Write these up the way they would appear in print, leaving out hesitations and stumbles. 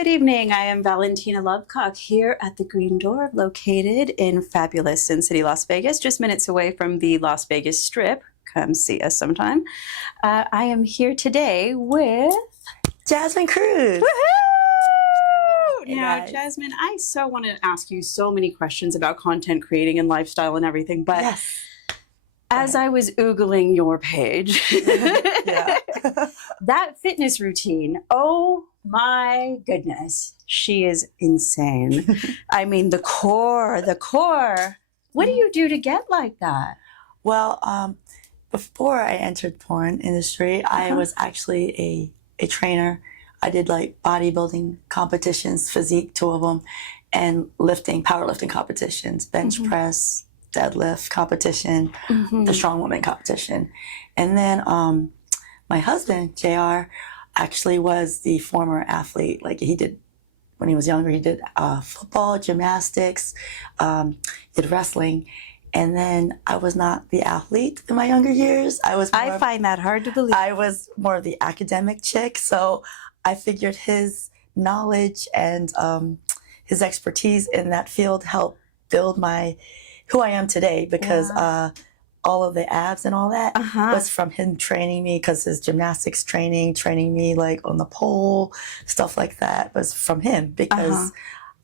good evening. I am Valentina Lovecock here at the Green Door, located in fabulous Sin City, Las Vegas, just minutes away from the Las Vegas Strip. Come see us sometime. I am here today with Jazmine Cruz. Woohoo! Hey Now, guys. Jasmine, I so want to ask you so many questions about content creating and lifestyle and everything, but Yes. as I was oogling your page, Yeah. that fitness routine, oh my goodness, she is insane. I mean, the core. What do you do to get like that? Well, before I entered porn industry, I was actually a trainer. I did like bodybuilding competitions, physique, 2 of them, and powerlifting competitions, bench press, deadlift competition, the strongwoman competition. And then my husband, JR, actually was the former athlete. Like when he was younger, he did football, gymnastics, did wrestling. And then I was not the athlete in my younger years. I find that hard to believe. I was more of the academic chick. So I figured his knowledge and his expertise in that field helped build who I am today, because all of the abs and all that was from him training me, because his gymnastics training me like on the pole, stuff like that was from him, because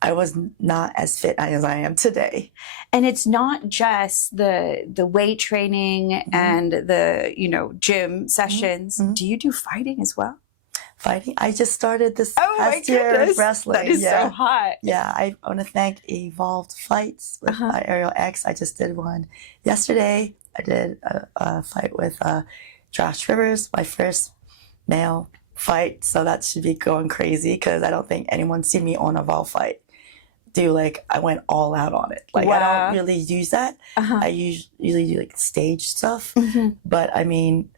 I was not as fit as I am today. And it's not just the weight training and the gym sessions. Do you do fighting as well? Fighting. I just started this past year wrestling. That is so hot. Yeah, I want to thank Evolved Fights with Ariel X. I just did one yesterday. I did a fight with Josh Rivers, my first male fight. So that should be going crazy, because I don't think anyone's seen me on a Vol fight. I went all out on it. I don't really use that. I usually do like stage stuff. But I mean,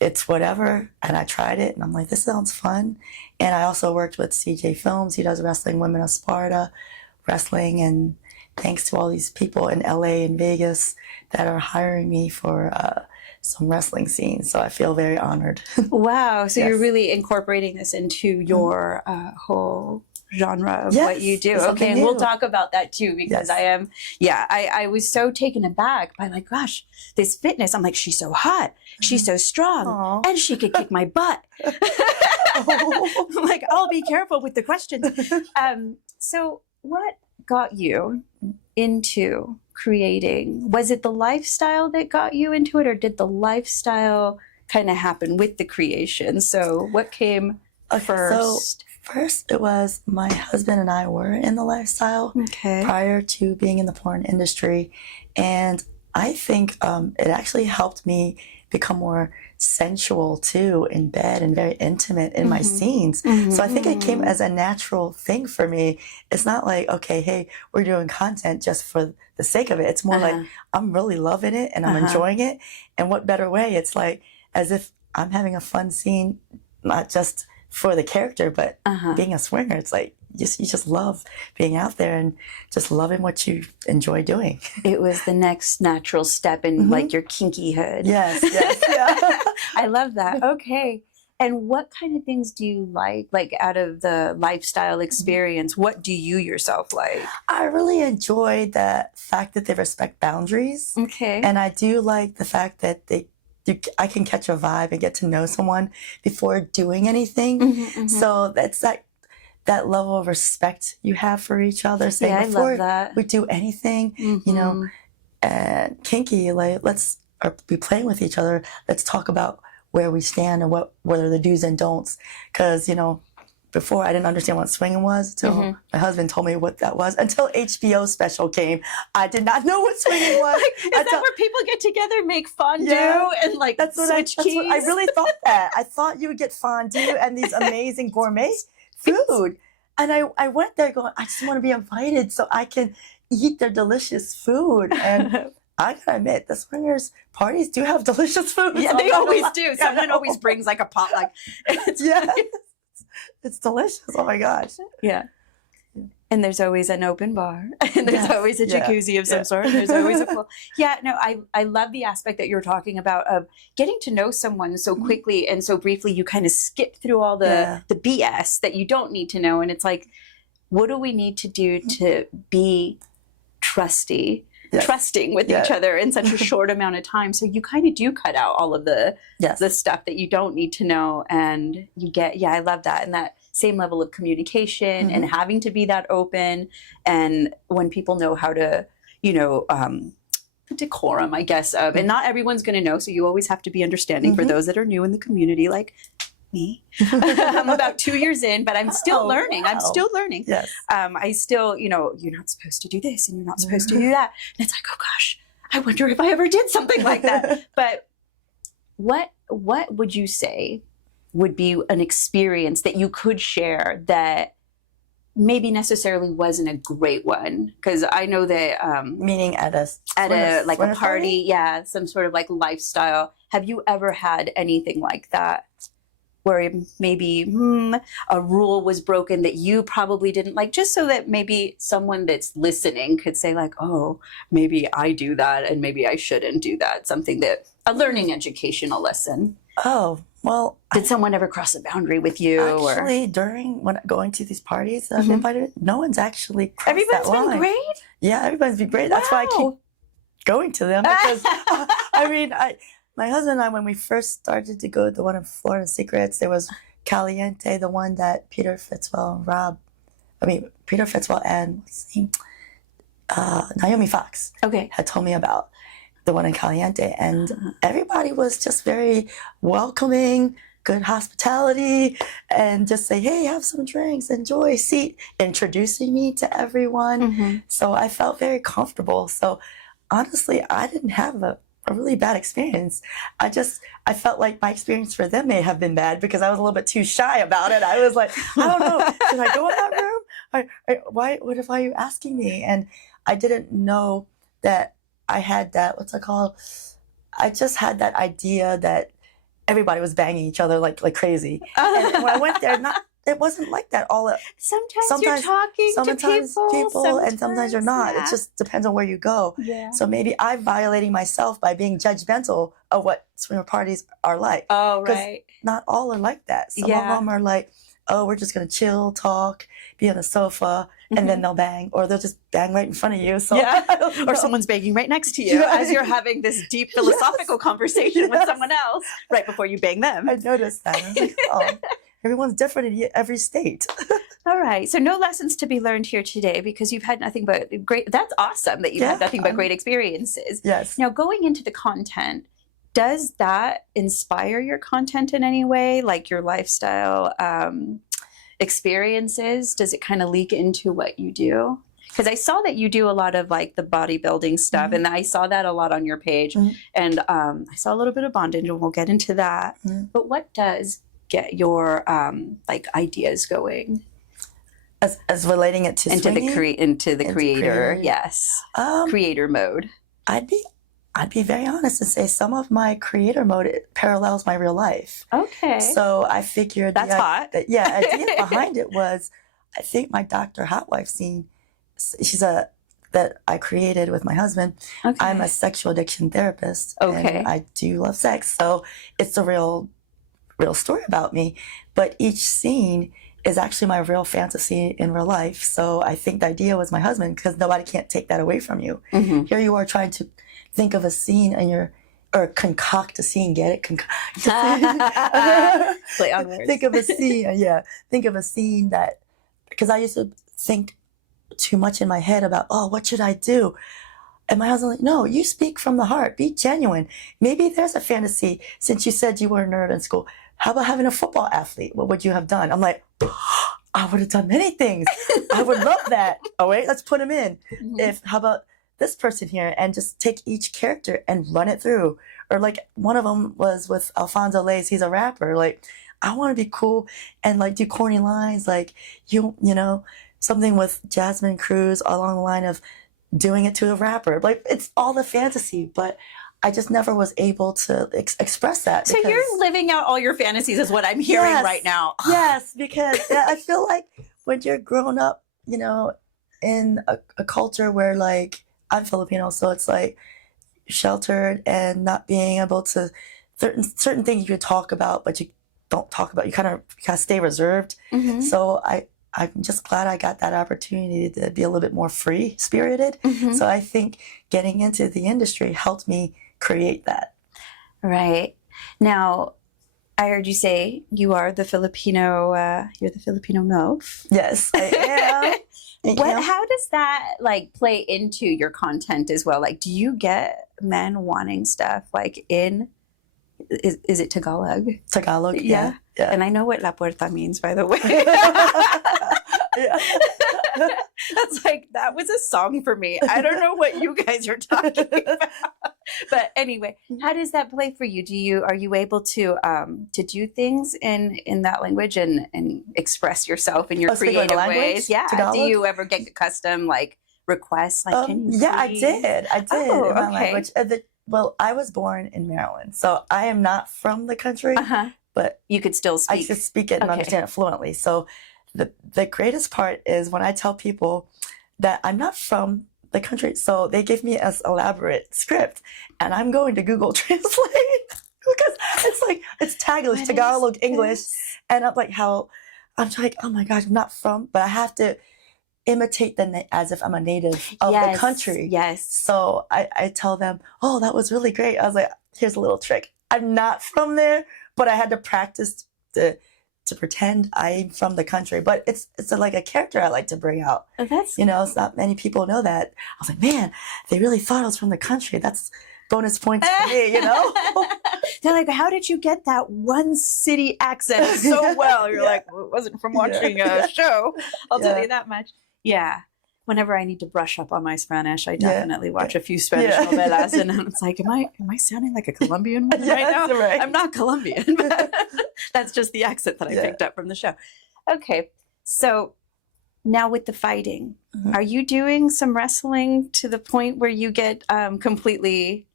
it's whatever. And I tried it and I'm like, this sounds fun. And I also worked with CJ Films. He does Wrestling Women of Sparta wrestling. And thanks to all these people in LA and Vegas that are hiring me for some wrestling scenes. So I feel very honored. Wow. So you're really incorporating this into your whole genre of what you do. Okay, and we'll talk about that too, because I was so taken aback by like, gosh, this fitness. I'm like, she's so hot, she's so strong, and she could kick my butt. I'm like, I'll be careful with the questions. So what got you into creating? Was it the lifestyle that got you into it, or did the lifestyle kind of happen with the creation? So what came first? First, it was my husband and I were in the lifestyle prior to being in the porn industry. And I think it actually helped me become more sensual too in bed and very intimate in my scenes. So I think it came as a natural thing for me. It's not like, okay, hey, we're doing content just for the sake of it. It's more like I'm really loving it and I'm enjoying it. And what better way? It's like as if I'm having a fun scene, not just for the character, but being a swinger, it's like you just love being out there and just loving what you enjoy doing. It was the next natural step in like your kinkyhood. Yes, yeah. I love that. Okay. And what kind of things do you like out of the lifestyle experience? What do you yourself like? I really enjoy the fact that they respect boundaries. Okay. And I do like the fact that I can catch a vibe and get to know someone before doing anything. So that's that level of respect you have for each other. Saying before we do anything, and kinky, like let's be playing with each other. Let's talk about where we stand and what are the do's and don'ts. Because before I didn't understand what swinging was until my husband told me what that was. Until HBO special came, I did not know what swinging was. Is that where people get together, make fondue, and switch keys? I really thought that. I thought you would get fondue and these amazing gourmet food. And I went there going, I just want to be invited so I can eat their delicious food. And I gotta admit, the swingers parties do have delicious food. Yeah, they always do. Someone always brings like a potluck. It's delicious. Oh my gosh. Yeah. And there's always an open bar, and there's always a jacuzzi of some sort. And there's always a pool. Yeah, no, I love the aspect that you're talking about of getting to know someone so quickly and so briefly. You kind of skip through all the BS that you don't need to know. And it's like, what do we need to do to be trusting with each other in such a short amount of time? So you kind of do cut out all of the stuff that you don't need to know. And you get, I love that. And that same level of communication and having to be that open. And when people know how to, decorum, I guess, of, and not everyone's going to know. So you always have to be understanding for those that are new in the community, like me. I'm about 2 years in, but I'm still learning. I'm still learning. Yes. I still, you're not supposed to do this and you're not supposed to do that. And it's like, oh gosh, I wonder if I ever did something like that. But what would you say would be an experience that you could share that maybe necessarily wasn't a great one? Because I know that meaning at a party, some sort of like lifestyle. Have you ever had anything like that where maybe a rule was broken that you probably didn't like, just so that maybe someone that's listening could say like, oh, maybe I do that and maybe I shouldn't do that? Something that, a learning educational lesson. Oh, well. Did someone ever cross a boundary with you? Actually, when going to these parties that I've invited, no one's actually crossed that line. Everybody's been great? Yeah, everybody's been great. Wow. That's why I keep going to them because, my husband and I, when we first started to go to the one in Florida Secrets, there was Caliente, the one that Peter Fitzwell and what's his name? Naomi Fox had told me about, the one in Caliente. And everybody was just very welcoming, good hospitality, and just say, hey, have some drinks, enjoy, seat, introducing me to everyone. So I felt very comfortable. So honestly, I didn't have a really bad experience. I felt like my experience for them may have been bad because I was a little bit too shy about it. I was like, I don't know, should I go in that room? What if you asking me? And I didn't know that I had that, what's it called? I just had that idea that everybody was banging each other like crazy. And when I went there, it wasn't like that. Sometimes you're talking to people and sometimes you're not. It just depends on where you go. Yeah. So maybe I'm violating myself by being judgmental of what swinger parties are like. Oh, right. Not all are like that. Some of them are like, oh, we're just going to chill, talk, be on the sofa, and then they'll bang, or they'll just bang right in front of you. So or someone's banging right next to you as you're having this deep philosophical conversation with someone else right before you bang them. I noticed that. I was like, oh, everyone's different in every state. All right. So no lessons to be learned here today because you've had nothing but great. That's awesome that you've had nothing but great experiences. Yes. Now, going into the content, does that inspire your content in any way? Like your lifestyle experiences? Does it kind of leak into what you do? Because I saw that you do a lot of like the bodybuilding stuff, and I saw that a lot on your page. And I saw a little bit of bondage, and we'll get into that. But what does get your like ideas going? As relating it to into the creator, yes, creator mode. I'd be very honest and say some of my creator mode parallels my real life. Okay. So I figured that's hot. Idea behind it was, I think my Dr. Hotwife scene, that I created with my husband. Okay. I'm a sexual addiction therapist. Okay. And I do love sex. So it's a real story about me. But each scene is actually my real fantasy in real life. So I think the idea was my husband, because nobody can't take that away from you. Here you are trying to think of a scene or concoct a scene, get it? Play on words. Think of a scene, Think of a scene that, because I used to think too much in my head about, oh, what should I do? And my husband's like, no, you speak from the heart, be genuine. Maybe there's a fantasy, since you said you were a nerd in school. How about having a football athlete? What would you have done? I'm like, I would have done many things. I would love that. Oh, wait, let's put him in. How about this person here, and just take each character and run it through. Or like one of them was with Alfonso Lays. He's a rapper. Like, I want to be cool and like do corny lines. Like you know, something with Jazmine Cruz along the line of doing it to a rapper. Like, it's all the fantasy, but I just never was able to express that. So you're living out all your fantasies is what I'm hearing right now. Yes, because I feel like when you're grown up, you know, in a culture where like I'm Filipino, so it's like sheltered and not being able to certain things you could talk about, but you don't talk about. You kind of stay reserved. So I'm just glad I got that opportunity to be a little bit more free spirited. So I think getting into the industry helped me create that. Right. Now, I heard you say you are the Filipino, you're the Filipino MILF. Yes, I am. How does that like play into your content as well? Like, do you get men wanting stuff like in, is it Tagalog? Tagalog, yeah. And I know what La Puerta means, by the way. That's like, that was a song for me. I don't know what you guys are talking about. But anyway, how does that play for you? Are you able to do things in that language and express yourself in your creative ways? Yeah. Tagalog? Do you ever get custom like requests? Like, can you yeah, please? I did Oh, in my okay. language. Well, I was born in Maryland, so I am not from the country, but you could still speak. I could speak it and understand it fluently. So the greatest part is when I tell people that I'm not from the country, so they give me an elaborate script, and I'm going to Google Translate because it's like it's Tagalog, Tagalog, English, and I'm like I'm like, oh my gosh, I'm not from, but I have to imitate as if I'm a native of the country. Yes. So I tell them, oh, that was really great. I was like, here's a little trick. I'm not from there, but I had to practice to pretend I'm from the country. But it's like a character I like to bring out. Oh, that's it's not many people know that. I was like, man, they really thought I was from the country. That's bonus points for me, They're like, how did you get that one city accent so well? You're like, well, it wasn't from watching a show. I'll tell you that much. Yeah. Whenever I need to brush up on my Spanish, I definitely watch a few Spanish novelas, and it's like, am I sounding like a Colombian woman right now? Right. I'm not Colombian, but that's just the accent that I picked up from the show. Okay, so now with the fighting, are you doing some wrestling to the point where you get completely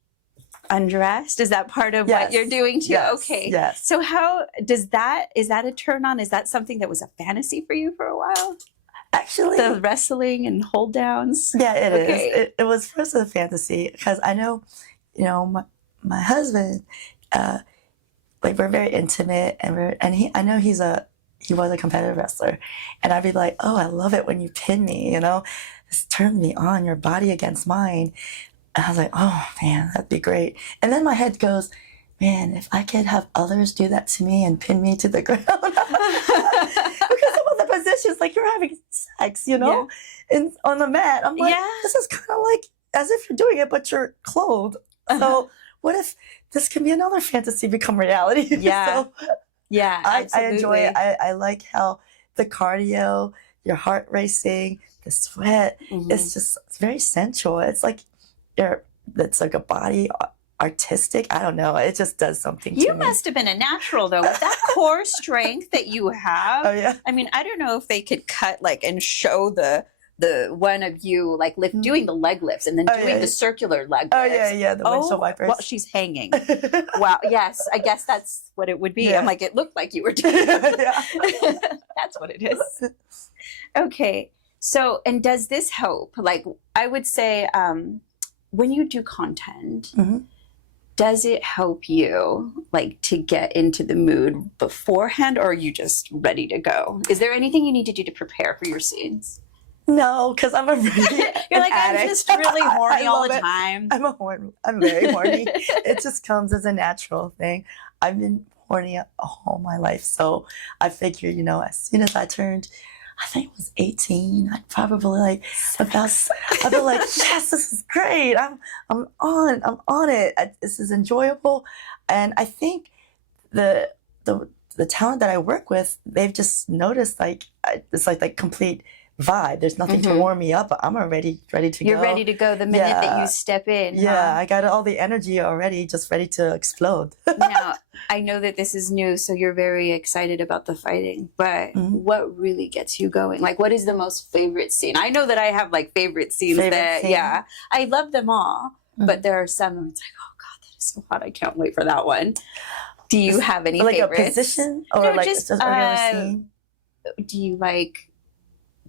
undressed? Is that part of what you're doing too? Yes. Okay. Yes. So is that a turn on? Is that something that was a fantasy for you for a while? Actually, the wrestling and hold downs. Yeah, it is. It was first a fantasy because I know, my husband, like we're very intimate and I know he was a competitive wrestler, and I'd be like, oh, I love it when you pin me, just turn me on, your body against mine. And I was like, oh man, that'd be great. And then my head goes, man, if I could have others do that to me and pin me to the ground. Because some of the positions, like you're having sex, and on the mat. I'm like, this is kind of like as if you're doing it, but you're clothed. So what if this can be another fantasy become reality? Yeah. Yeah, I enjoy it. I like how the cardio, your heart racing, the sweat, it's very sensual. It's like it's like a body artistic. I don't know. It just does something to me. You must have been a natural though, with that core strength that you have. Oh yeah. I mean, I don't know if they could cut and show the one of you doing the leg lifts and then doing the circular leg lifts. Oh yeah, the windshield wipers. Well, she's hanging. Wow. Yes, I guess that's what it would be. I'm like, it looked like you were doing it. That's what it is. Okay. So, and does this help? I would say, when you do content, does it help you to get into the mood beforehand, or are you just ready to go? Is there anything you need to do to prepare for your scenes? No, because I'm a really You're like, I'm just really horny all the time. I'm very horny. It just comes as a natural thing. I've been horny all my life, so I figure, as soon as I turned, I think it was 18, I'd probably I'd be like, yes, this is great. I'm on it. This is enjoyable. And I think the talent that I work with, they've just noticed it's like complete vibe. There's nothing to warm me up. I'm already ready to go. You're ready to go the minute that you step in. Yeah, I got all the energy already, just ready to explode. Now, I know that this is new, so you're very excited about the fighting, but what really gets you going? What is the most favorite scene? I know that I have favorite scenes I love them all, but there are some where it's like, oh God, that is so hot. I can't wait for that one. Do you have any favorites? A position or just a regular scene? Do you like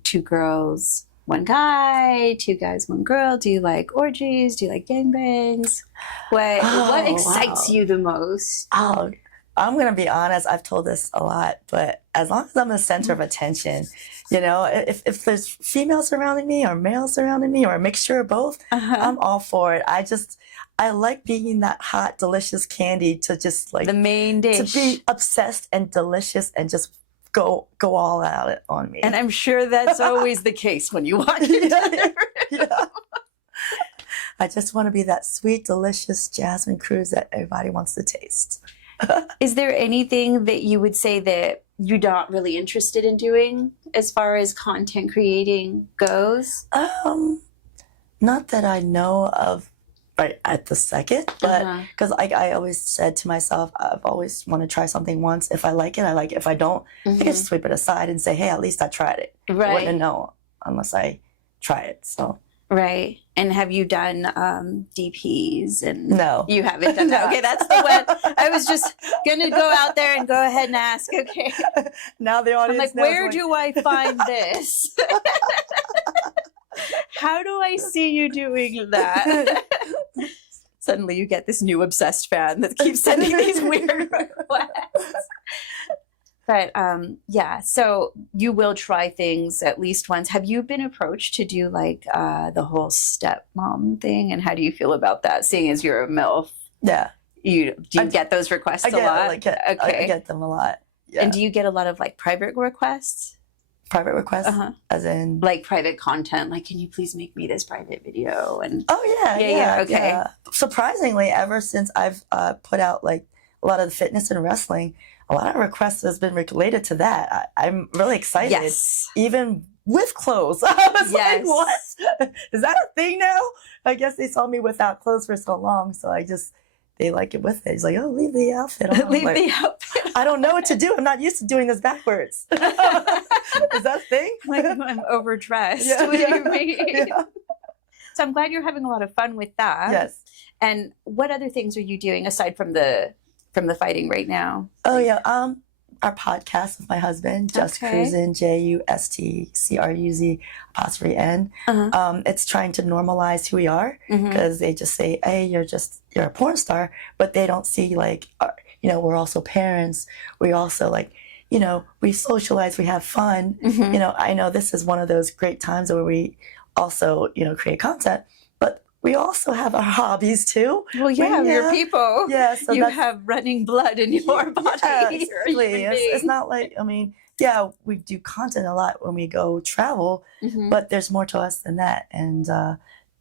two girls one guy, two guys, one girl? Do you like orgies? Do you like gangbangs? What excites you the most? Oh, I'm going to be honest. I've told this a lot, but as long as I'm the center of attention, you know, if there's females surrounding me or males surrounding me or a mixture of both, I'm all for it. I like being that hot, delicious candy to just like the main dish, to be obsessed and delicious and just go all out on me. And I'm sure that's always the case when you watch it. Yeah. I just want to be that sweet, delicious Jazmine Cruz that everybody wants to taste. Is there anything that you would say that you're not really interested in doing as far as content creating goes? Not that I know of right at the second, but because I always said to myself, I've always want to try something once. If I like it, I like it. If I don't, I can just sweep it aside and say, hey, at least I tried it. Right. I wouldn't know unless I try it. So. Right. And have you done DPs? And no, you haven't done that. Okay, that's the one. I was just gonna go out there and go ahead and ask. Okay. Now the audience. I'm like, where do I find this? How do I see you doing that? Suddenly, you get this new obsessed fan that keeps sending these weird requests. But yeah, so you will try things at least once. Have you been approached to do like the whole stepmom thing? And how do you feel about that, seeing as you're a MILF? Yeah. Do you get those requests a lot? I get them a lot. Yeah. And do you get a lot of like private requests? Private requests? As in? Like private content, like, can you please make me this private video? And yeah. Okay. Yeah. Surprisingly, ever since I've put out like a lot of the fitness and wrestling, a lot of requests has been related to that. I'm really excited. Yes. Even with clothes. I was like, what? Is that a thing now? I guess they saw me without clothes for so long, so they like it with it. He's like, oh, leave the outfit on. Leave the outfit. I don't know what to do. I'm not used to doing this backwards. Is that a thing? Like, I'm overdressed. Yeah, what do you mean? Yeah. So I'm glad you're having a lot of fun with that. Yes. And what other things are you doing aside from the fighting right now? Oh yeah, our podcast with my husband, Just Cruisin', JUSTCRUZ 'N. It's trying to normalize who we are, because they just say, hey, you're a porn star, but they don't see like, you know, we're also parents. We also like, you know, we socialize, we have fun. You know, I know this is one of those great times where we also, you know, create content, but we also have our hobbies too. Well, yeah, you're people. Yeah, so you have running blood in your body. Exactly. It's not like, I mean, yeah, we do content a lot when we go travel, but there's more to us than that, and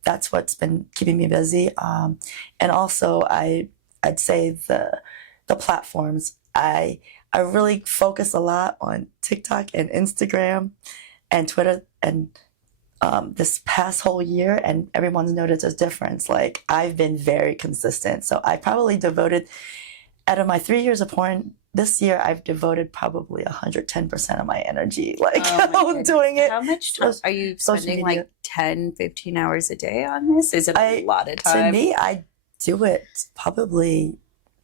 that's what's been keeping me busy. And also, I'd say the platforms. I really focus a lot on TikTok and Instagram and Twitter and this past whole year, and everyone's noticed a difference. Like, I've been very consistent. So I probably devoted, out of my 3 years of porn, this year I've devoted probably 110% of my energy, like, doing it. How much time are you spending, like 10, 15 hours a day on this? Is it a lot of time? To me, I do it probably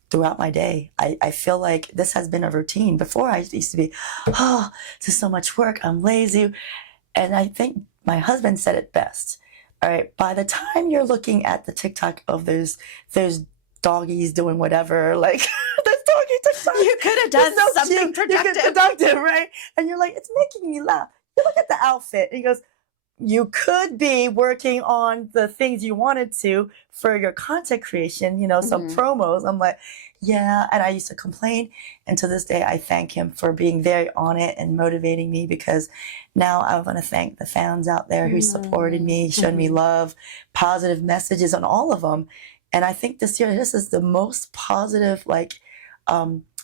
throughout my day. I feel like this has been a routine. Before, I used to be, oh, this is so much work, I'm lazy. And I think my husband said it best. All right, by the time you're looking at the TikTok of those doggies doing whatever, like this doggy TikTok, you could have done something productive, right? And you're like, it's making me laugh. You look at the outfit, and he goes, you could be working on the things you wanted to for your content creation, you know, some promos. I'm like, yeah. And I used to complain. And to this day, I thank him for being very on it and motivating me, because now I want to thank the fans out there who supported me, showed me love, positive messages on all of them. And I think this year, this is the most positive, like,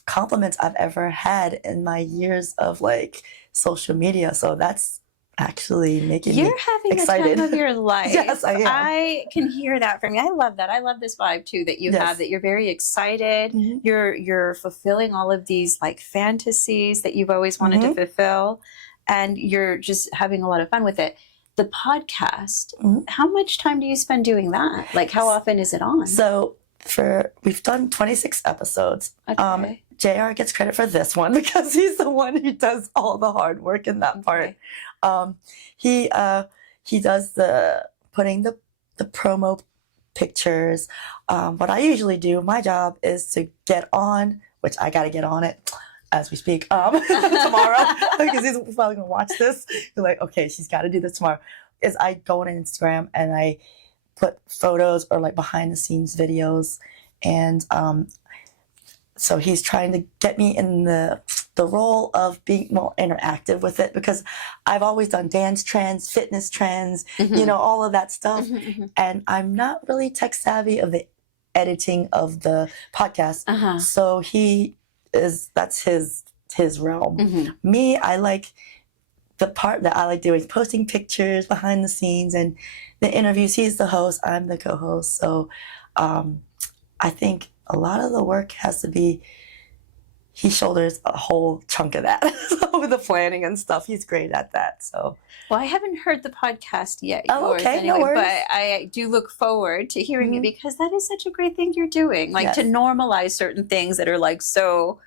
compliments I've ever had in my years of like social media. So that's actually making me excited. The time of your life. Yes, I am. I can hear that from you. I love that. I love this vibe too that you have, that you're very excited. You're fulfilling all of these like fantasies that you've always wanted to fulfill, and you're just having a lot of fun with it. The podcast, how much time do you spend doing that? Like, how often is it on? So we've done 26 episodes. Okay. JR gets credit for this one because he's the one who does all the hard work in that part. he does the putting the promo pictures. What I usually do, my job is to get on, which I got to get on it as we speak tomorrow, because he's probably gonna watch this. He's like, okay, she's got to do this tomorrow. Is I go on Instagram and I put photos or like behind the scenes videos, and so he's trying to get me in the role of being more interactive with it, because I've always done dance trends, fitness trends, all of that stuff. And I'm not really tech savvy of the editing of the podcast. So that's his realm. Me, I like the part that I like doing, posting pictures behind the scenes and the interviews. He's the host, I'm the co-host. So I think a lot of the work has to be, he shoulders a whole chunk of that. So with the planning and stuff, he's great at that. So, well, I haven't heard the podcast yet. Oh, okay, anyway, no worries. But I do look forward to hearing it, because that is such a great thing you're doing. Like, to normalize certain things that are like so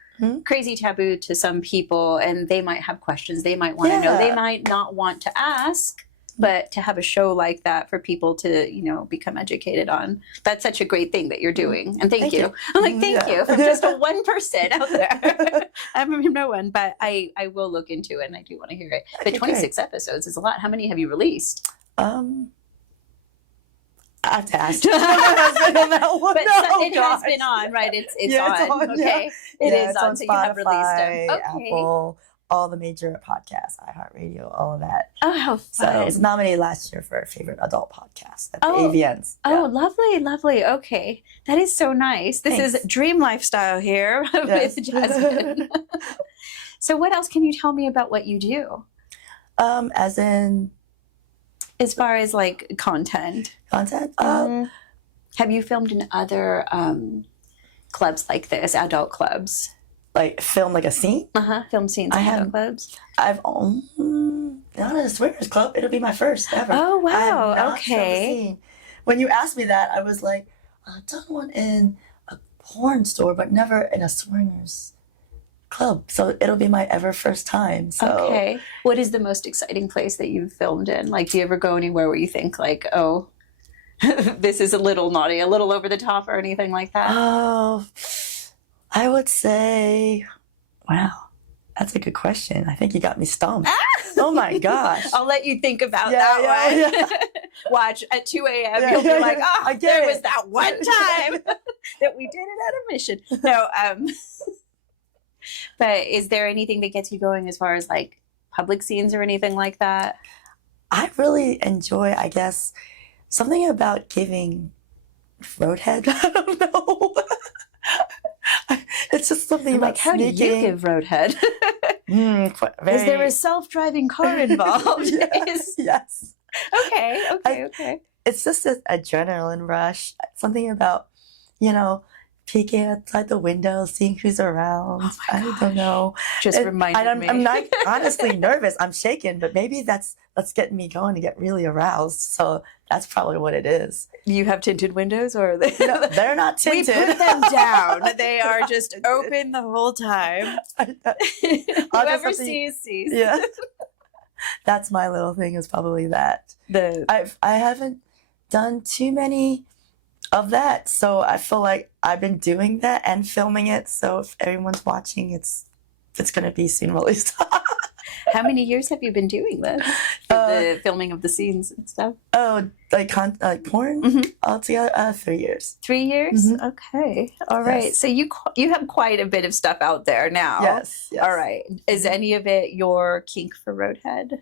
crazy taboo to some people, and they might have questions, they might want to know, they might not want to ask. But to have a show like that for people to, become educated on, that's such a great thing that you're doing. And thank you. I'm like, thank you from just one person out there. I'm no one, but I will look into it, and I do want to hear it. But 26 episodes is a lot. How many have you released? I have to ask my husband on that one. But it has been on, right? It's on. Okay. It is on, so you have released them. Okay. Apple, all the major podcasts, iHeartRadio, all of that. Oh, how fun. So I was nominated last year for favorite adult podcast at the AVNs. Oh, lovely, lovely. Okay. That is so nice. This is Dream Lifestyle here with Jasmine. So what else can you tell me about what you do? As in? As far as like content. Content? Have you filmed in other clubs like this, adult clubs? Like film like a scene? Film scenes in adult clubs. I've not at a swingers club. It'll be my first ever. Oh wow! I have not Okay. filmed a scene. When you asked me that, I was like, I've done one in a porn store, but never in a swingers club. So it'll be my ever first time. So. Okay. What is the most exciting place that you've filmed in? Like, do you ever go anywhere where you think like, oh, this is a little naughty, a little over the top, or anything like that? Oh. I would say, wow, that's a good question. I think you got me stumped. Oh my gosh. I'll let you think about that one. Watch at 2 a.m. You'll be like, oh, there was that one time that we did it at a mission. No, but is there anything that gets you going as far as like public scenes or anything like that? I really enjoy, I guess, something about giving roadhead. I don't know. It's just something about how do you give roadhead? Is there a self-driving car involved? Yes. Okay. It's just an adrenaline rush. Something about, peeking outside the window, seeing who's around. Oh my gosh. I don't know. Just reminded me. I'm not honestly nervous. I'm shaking, but maybe that's getting me going to get really aroused. So that's probably what it is. You have tinted windows, or no, they're not tinted. We put them down. They are just open the whole time. Whoever sees. Yeah. That's my little thing, is probably that. I haven't done too many of that, so I feel like I've been doing that and filming it. So if everyone's watching, it's going to be soon released. How many years have you been doing this? The filming of the scenes and stuff? Oh, like porn? Altogether, 3 years. 3 years? Okay. All right. Yes. So you have quite a bit of stuff out there now. Yes. All right. Is any of it your kink for roadhead?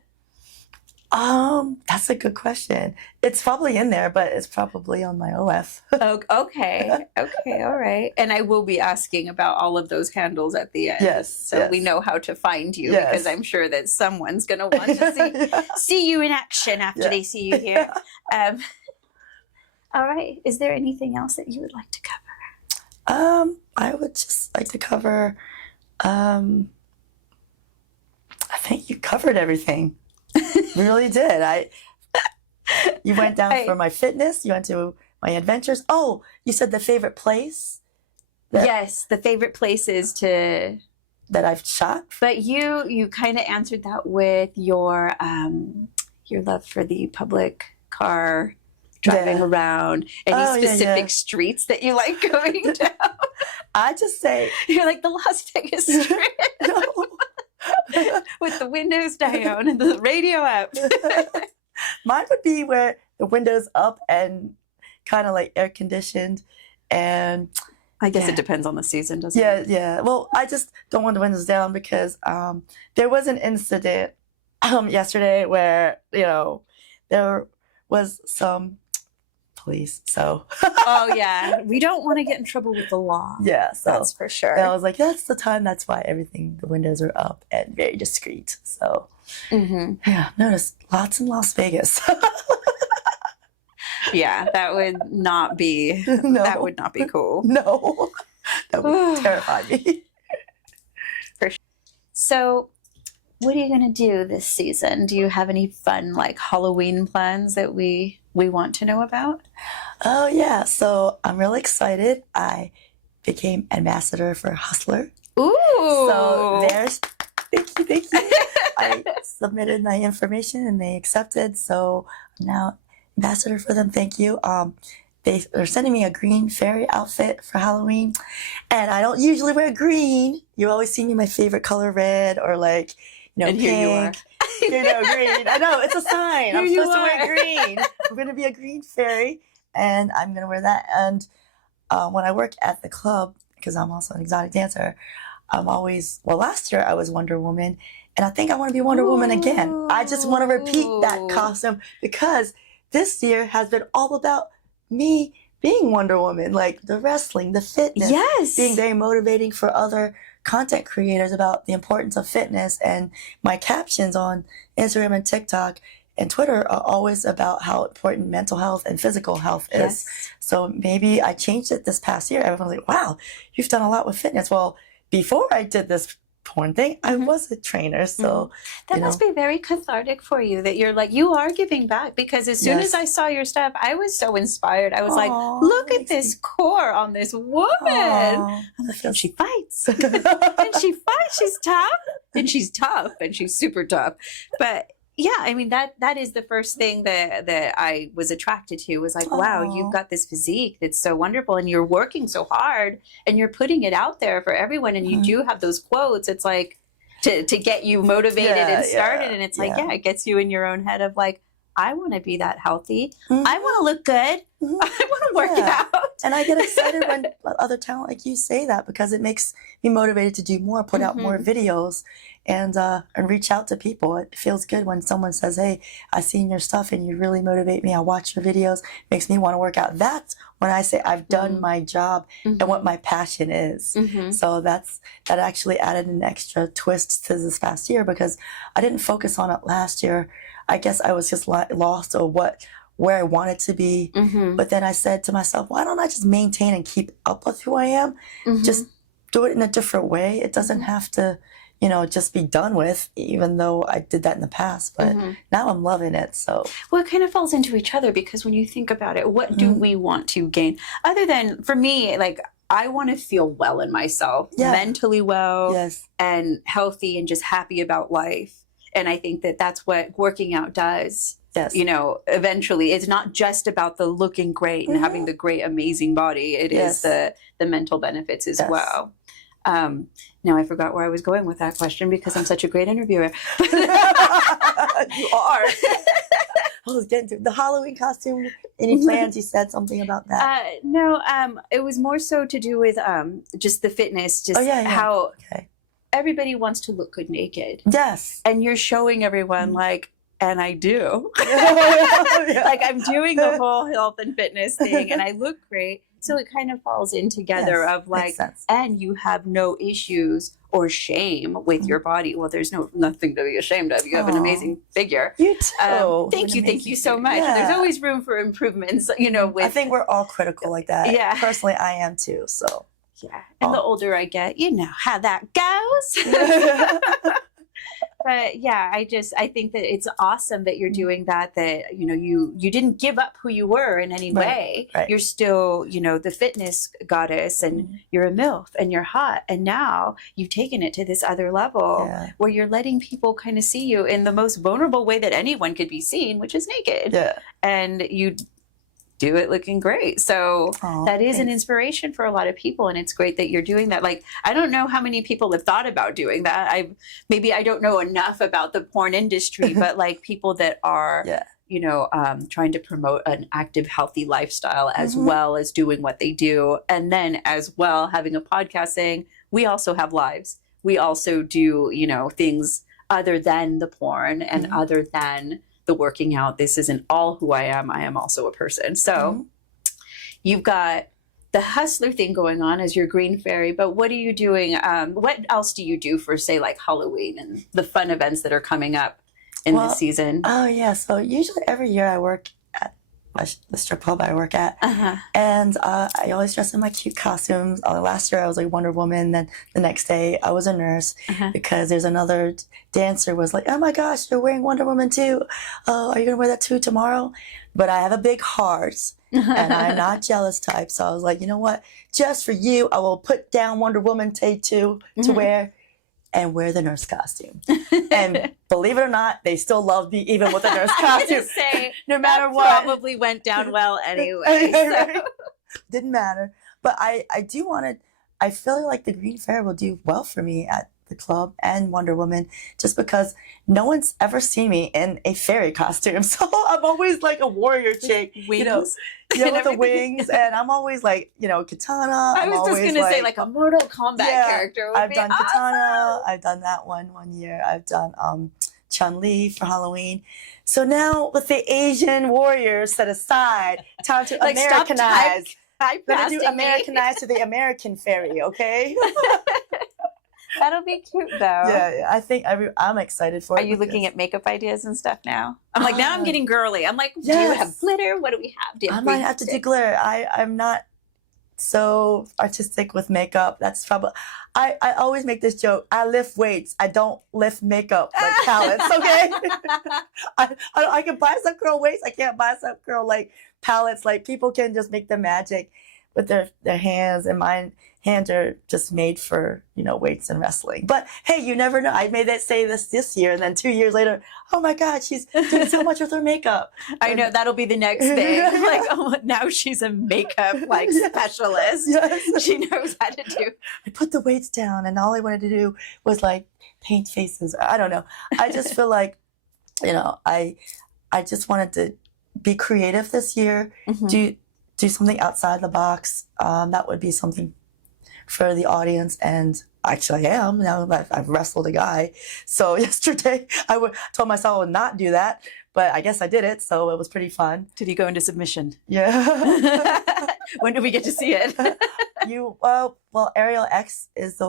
That's a good question. It's probably in there, but it's probably on my OF. Okay. All right. And I will be asking about all of those handles at the end. Yes. So we know how to find you, because I'm sure that someone's going to want to see you in action after they see you here. All right. Is there anything else that you would like to cover? I would just like to cover, I think you covered everything. You really did. You went down for my fitness. You went to my adventures. Oh, you said the favorite place. Yes, the favorite places that I've shot. But you kind of answered that with your your love for the public car driving around, any specific streets that you like going down? I just say you're like the Las Vegas Strip with the windows down and the radio up. Mine would be where the windows up and kind of like air conditioned, and I guess it depends on the season, doesn't it? Yeah. Well, I just don't want the windows down because there was an incident yesterday where there was some police. So oh yeah, we don't want to get in trouble with the law. Yeah, so that's for sure. And I was like, that's the time. That's why the windows are up and very discreet. So yeah, notice lots in Las Vegas. Yeah, that would not be. No. That would not be cool. No, that would terrify me. For sure. So, what are you going to do this season? Do you have any fun like Halloween plans that we want to know about? Oh yeah, so I'm really excited. I became ambassador for Hustler. Ooh! So thank you. I submitted my information and they accepted. So I'm now ambassador for them. Thank you. They are sending me a green fairy outfit for Halloween, and I don't usually wear green. You always see me my favorite color, red or like and pink. Here you are. Green. I know, it's a sign. I'm supposed to wear green. I'm going to be a green fairy, and I'm going to wear that. And when I work at the club, because I'm also an exotic dancer, last year I was Wonder Woman, and I think I want to be Wonder Woman again. I just want to repeat that costume because this year has been all about me being Wonder Woman, like the wrestling, the fitness, being very motivating for other content creators about the importance of fitness. And my captions on Instagram and TikTok and Twitter are always about how important mental health and physical health is. So maybe I changed it this past year. Everyone's like, wow, you've done a lot with fitness. Well, before I did this porn thing, I was a trainer. So that must be very cathartic for you that you're like, you are giving back, because as soon as I saw your stuff, I was so inspired. I was like, look at this core on this woman. I'm like, and she fights. And she fights. She's tough. And she's tough. And she's super tough. But yeah, I mean, that is the first thing that I was attracted to, was like, wow, you've got this physique that's so wonderful, and you're working so hard and you're putting it out there for everyone. And you do have those quotes. It's like to get you motivated and started. And it's like, it gets you in your own head of like, I want to be that healthy. I want to look good. I want to work out. And I get excited when other talent like you say that, because it makes me motivated to do more, put out more videos, and reach out to people. It feels good when someone says, hey, I've seen your stuff and you really motivate me. I watch your videos. Makes me want to work out. That's when I say I've done my job and what my passion is. So that actually added an extra twist to this past year, because I didn't focus on it last year. I guess I was just lost or where I wanted to be. But then I said to myself, why don't I just maintain and keep up with who I am? Just do it in a different way. It doesn't have to, just be done with, even though I did that in the past. But now I'm loving it. So, well, it kind of falls into each other, because when you think about it, what do we want to gain? Other than, for me, like, I want to feel well in myself, mentally well and healthy and just happy about life. And I think that that's what working out does. Eventually it's not just about the looking great and having the great, amazing body. It is the mental benefits as well. Now I forgot where I was going with that question, because I'm such a great interviewer. You are. I was getting to the Halloween costume. Any plans? You said something about that. No, it was more so to do with just the fitness, just how everybody wants to look good naked. Yes. And you're showing everyone like, and I do. Like, I'm doing the whole health and fitness thing, and I look great. So it kind of falls in together of like, and you have no issues or shame with your body. Well, there's nothing to be ashamed of. You have an amazing figure. You too. Thank you so much. Yeah. There's always room for improvements, with. I think we're all critical like that. Yeah. Personally, I am too, so. Yeah. And the older I get, you know how that goes. But yeah, I think that it's awesome that you're doing that, you know, you didn't give up who you were in any way. Right. You're still, you know, the fitness goddess, and you're a MILF, and you're hot. And now you've taken it to this other level where you're letting people kind of see you in the most vulnerable way that anyone could be seen, which is naked. Yeah. And you do it looking great. So that is thanks. an inspiration for a lot of people. And it's great that you're doing that. Like, I don't know how many people have thought about doing that. Maybe I don't know enough about the porn industry, but like people that are, you know, trying to promote an active, healthy lifestyle as well as doing what they do. And then as well, having a podcast saying, we also have lives. We also do, you know, things other than the porn and other than the working out. This isn't all who I am. I am also a person. So you've got the hustler thing going on as your green fairy, but what are you doing? What else do you do for, say, like Halloween and the fun events that are coming up in this season? Oh yeah. So usually every year I work at the strip club I work at, and I always dress in my cute costumes. Last year I was like Wonder Woman. Then the next day I was a nurse because there's another dancer was like, oh my gosh, you're wearing Wonder Woman too. Are you gonna wear that too tomorrow? But I have a big heart and I'm not jealous type. So I was like, you know what? Just for you, I will put down Wonder Woman tattoo to wear and wear the nurse costume. And believe it or not, they still loved me even with the nurse costume. No matter what. Probably went down well anyway. So. Didn't matter. But I do want to, I feel like the green fairy will do well for me at the club and Wonder Woman, just because no one's ever seen me in a fairy costume. So I'm always like a warrior chick, wings. You know, with the wings, and I'm always like, you know, katana. I was just gonna say like a Mortal Kombat character. I've done katana. I've done that one year. I've done Chun-Li for Halloween. So now with the Asian warriors set aside, time to like Americanize. I'm gonna do Americanize to the American fairy, okay? That'll be cute, though. Yeah, I think I'm excited for it. Are you looking at makeup ideas and stuff now? I'm like, now I'm getting girly. I'm like, do you have glitter? What do we have? I might have to do glitter. I'm not so artistic with makeup. That's probably, I always make this joke. I lift weights. I don't lift makeup like palettes, okay? I can buy some girl weights. I can't buy some girl like palettes. Like people can just make the magic with their hands, and mine hands are just made for, you know, weights and wrestling. But hey, you never know. I made that say this year, and then 2 years later, oh my God, she's doing so much with her makeup. I know, that'll be the next thing. Like, oh, now she's a makeup like specialist. Yes. She knows how to do. I put the weights down, and all I wanted to do was like paint faces. I don't know. I just feel like, you know, I just wanted to be creative this year. Do something outside the box. That would be something for the audience, and actually I am now that I've wrestled a guy. So yesterday told myself I would not do that, but I guess I did it, so it was pretty fun. Did he go into submission? Yeah. When do we get to see it? Well, Ariel X is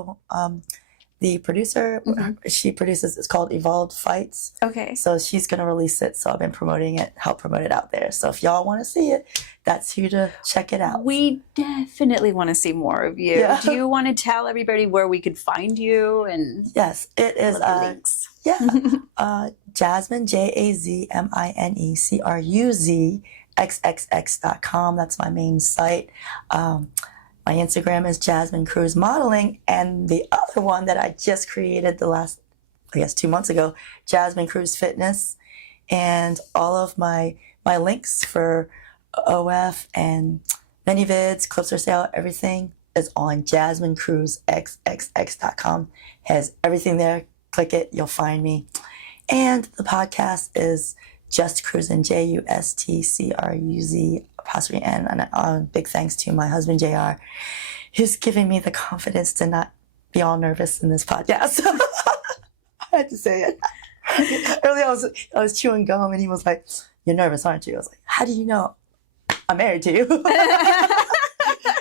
the producer. She produces, it's called Evolved Fights. Okay. So she's going to release it. So I've been promoting it, help promote it out there. So if y'all want to see it, that's who to check it out. We definitely want to see more of you. Yeah. Do you want to tell everybody where we could find you? And yes, it is links. Jasmine, JAZMINE CRUZ XXX.com. That's my main site. My Instagram is Jazmine Cruz Modeling, and the other one that I just created the last, 2 months ago, Jazmine Cruz Fitness, and all of my links for OF and many vids, clips for sale, everything is on JasmineCruzXXX.com. Has everything there. Click it, you'll find me. And the podcast is Just Cruisin', JUSTCRUZ 'N. And big thanks to my husband JR, who's giving me the confidence to not be all nervous in this podcast. I had to say it. Earlier I was chewing gum, and he was like, "You're nervous, aren't you?" I was like, "How do you know I'm married to you?"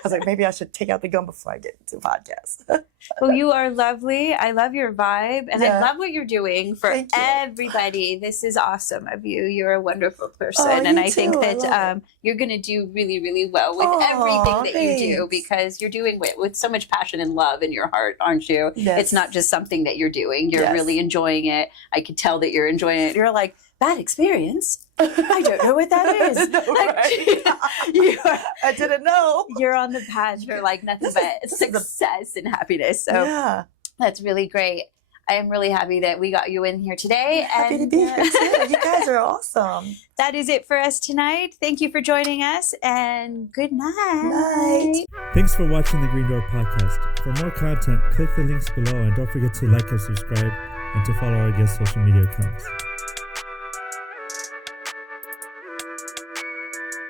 was like, maybe I should take out the gum before I get into the podcast. Well, you are lovely. I love your vibe, and I love what you're doing for everybody. This is awesome of you. You're a wonderful person, and I think that you're going to do really, really well with everything that you do, because you're doing it with so much passion and love in your heart, aren't you? Yes. It's not just something that you're doing. You're really enjoying it. I could tell that you're enjoying it. You're like, bad experience? I don't know what that is. No, right? I didn't know. You're on the path for like nothing but success and happiness. So that's really great. I am really happy that we got you in here today. Happy to be here too. You guys are awesome. That is it for us tonight. Thank you for joining us, and good night. Night. Thanks for watching the Green Door Podcast. For more content, click the links below, and don't forget to like and subscribe, and to follow our guest social media accounts.